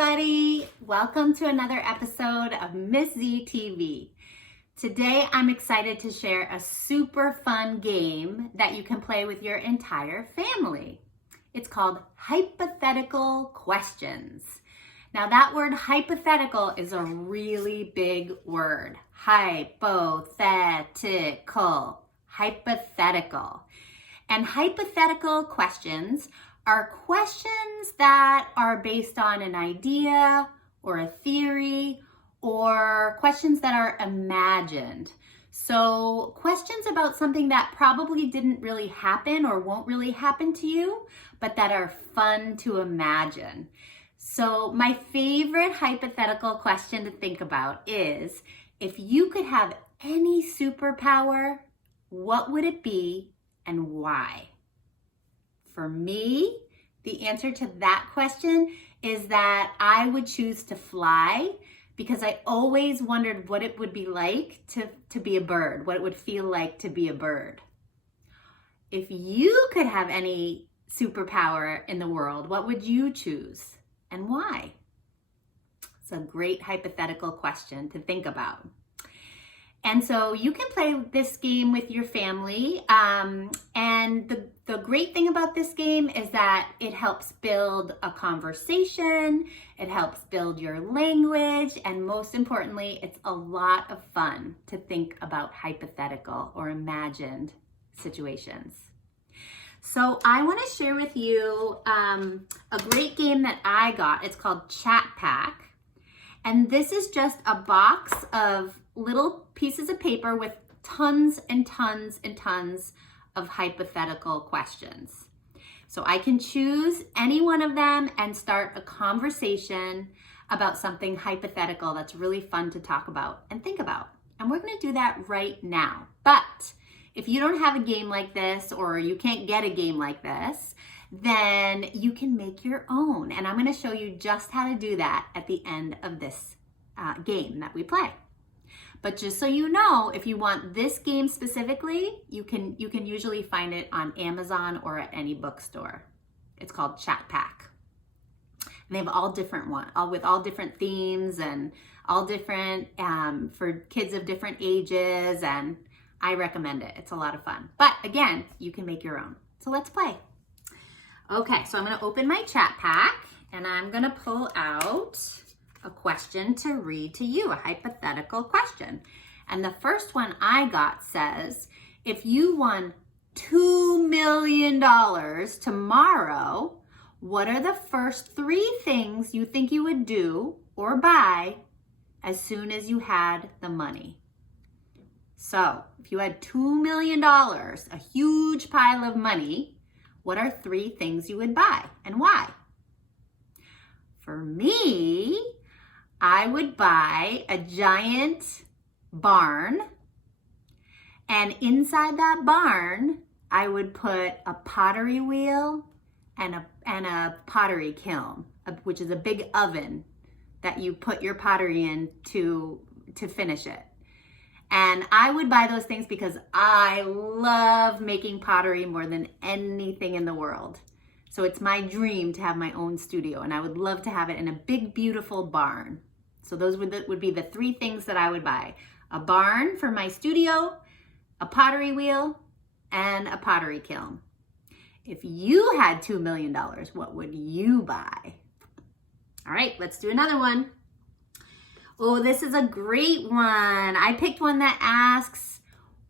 everybody! Welcome to another episode of Miss Z TV. Today I'm excited to share a super fun game that you can play with your entire family. It's called Hypothetical Questions. Now that word hypothetical is a really big word. Hypothetical. Hypothetical. And hypothetical questions are questions that are based on an idea or a theory or questions that are imagined. So questions about something that probably didn't really happen or won't really happen to you, but that are fun to imagine. So my favorite hypothetical question to think about is, if you could have any superpower, what would it be and why? For me, the answer to that question is that I would choose to fly, because I always wondered what it would be like to be a bird, what it would feel like to be a bird. If you could have any superpower in the world, what would you choose and why? It's a great hypothetical question to think about. And so you can play this game with your family. And the great thing about this game is that it helps build a conversation, it helps build your language, and most importantly, it's a lot of fun to think about hypothetical or imagined situations. So I want to share with you a great game that I got. It's called Chat Pack. And this is just a box of little pieces of paper with tons and tons and tons of hypothetical questions. So I can choose any one of them and start a conversation about something hypothetical that's really fun to talk about and think about. And we're going to do that right now. But if you don't have a game like this, or you can't get a game like this, then you can make your own. And I'm going to show you just how to do that at the end of this game that we play. But just so you know, if you want this game specifically, you can usually find it on Amazon or at any bookstore. It's called Chat Pack. And they have all different with all different themes and all different for kids of different ages. And I recommend it. It's a lot of fun. But again, you can make your own. So let's play. Okay, so I'm going to open my Chat Pack and I'm going to pull out a question to read to you, a hypothetical question. And the first one I got says, if you won $2 million tomorrow, what are the first 3 things you think you would do or buy as soon as you had the money? So if you had $2 million, a huge pile of money, what are 3 things you would buy and why? For me, I would buy a giant barn, and inside that barn, I would put a pottery wheel and a pottery kiln, which is a big oven that you put your pottery in to finish it. And I would buy those things because I love making pottery more than anything in the world. So it's my dream to have my own studio, and I would love to have it in a big, beautiful barn. So those would be the 3 things that I would buy. A barn for my studio, a pottery wheel, and a pottery kiln. If you had $2 million, what would you buy? All right, let's do another one. Oh, this is a great one. I picked one that asks,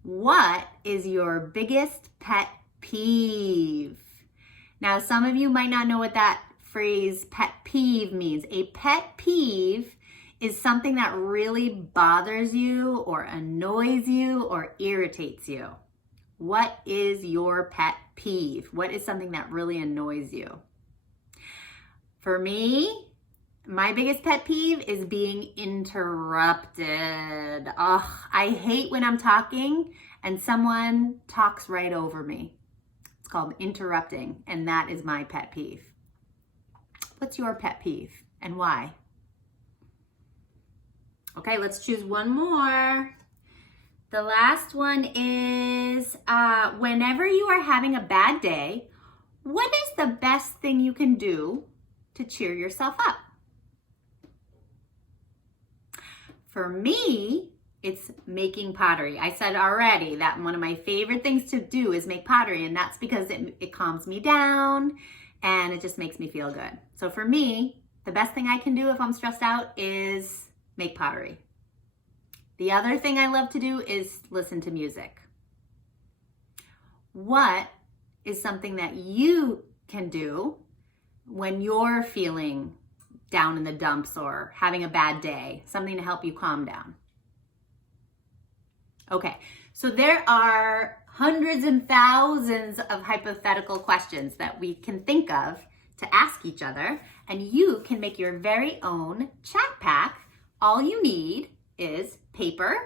what is your biggest pet peeve? Now, some of you might not know what that phrase pet peeve means. A pet peeve is something that really bothers you or annoys you or irritates you. What is your pet peeve? What is something that really annoys you? For me, my biggest pet peeve is being interrupted. Oh, I hate when I'm talking and someone talks right over me. It's called interrupting, and that is my pet peeve. What's your pet peeve and why? Okay, let's choose one more. The last one is, whenever you are having a bad day, what is the best thing you can do to cheer yourself up? For me, it's making pottery. I said already that one of my favorite things to do is make pottery, and that's because it calms me down and it just makes me feel good. So for me, the best thing I can do if I'm stressed out is make pottery. The other thing I love to do is listen to music. What is something that you can do when you're feeling down in the dumps or having a bad day, something to help you calm down? Okay, so there are hundreds and thousands of hypothetical questions that we can think of to ask each other, and you can make your very own chat pack. All you need is paper.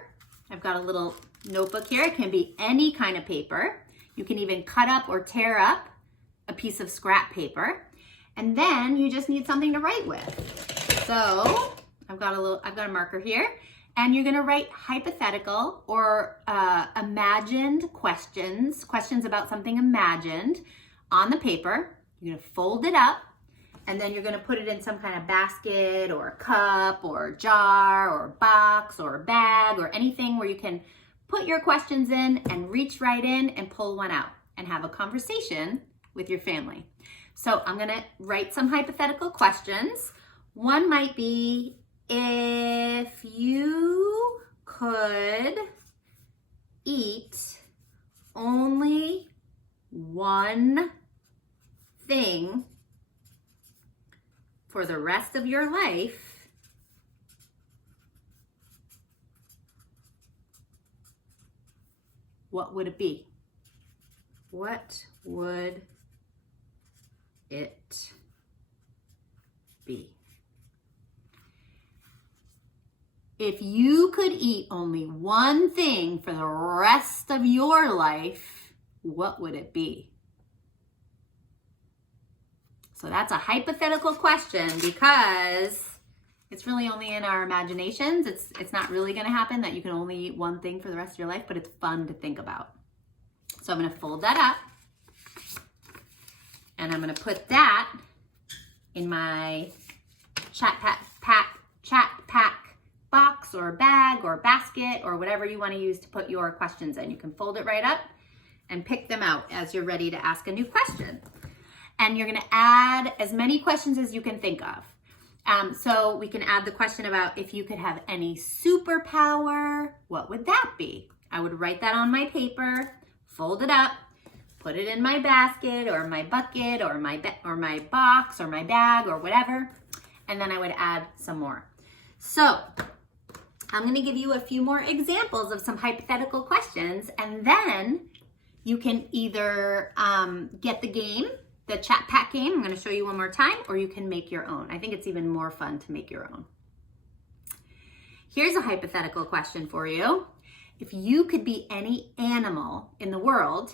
I've got a little notebook here. It can be any kind of paper. You can even cut up or tear up a piece of scrap paper. And then you just need something to write with. So I've got a marker here, and you're gonna write hypothetical or imagined questions about something imagined on the paper. You're gonna fold it up, and then you're gonna put it in some kind of basket or cup or jar or box or bag or anything where you can put your questions in and reach right in and pull one out and have a conversation with your family. So I'm gonna write some hypothetical questions. One might be, if you could eat only one thing for the rest of your life, what would it be? What would it be? If you could eat only one thing for the rest of your life, what would it be? So that's a hypothetical question because it's really only in our imaginations. It's not really going to happen that you can only eat one thing for the rest of your life, but it's fun to think about. So I'm going to fold that up, and I'm going to put that in my chat pack box or bag or basket or whatever you want to use to put your questions in. You can fold it right up and pick them out as you're ready to ask a new question. And you're going to add as many questions as you can think of. So we can add the question about if you could have any superpower, what would that be? I would write that on my paper, fold it up, put it in my basket or my bucket or my box or my bag or whatever, and then I would add some more. So I'm going to give you a few more examples of some hypothetical questions, and then you can either get the game, the chat pack game, I'm going to show you one more time, or you can make your own. I think it's even more fun to make your own. Here's a hypothetical question for you. If you could be any animal in the world,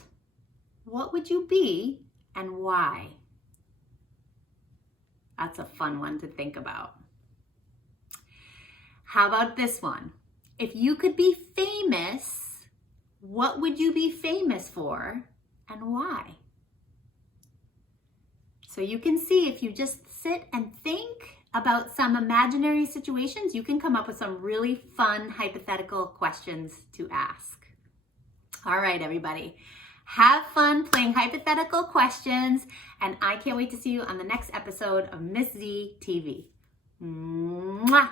what would you be and why? That's a fun one to think about. How about this one? If you could be famous, what would you be famous for and why? So you can see, if you just sit and think about some imaginary situations, you can come up with some really fun hypothetical questions to ask. All right, everybody. Have fun playing hypothetical questions, and I can't wait to see you on the next episode of Miss Z TV. Mwah!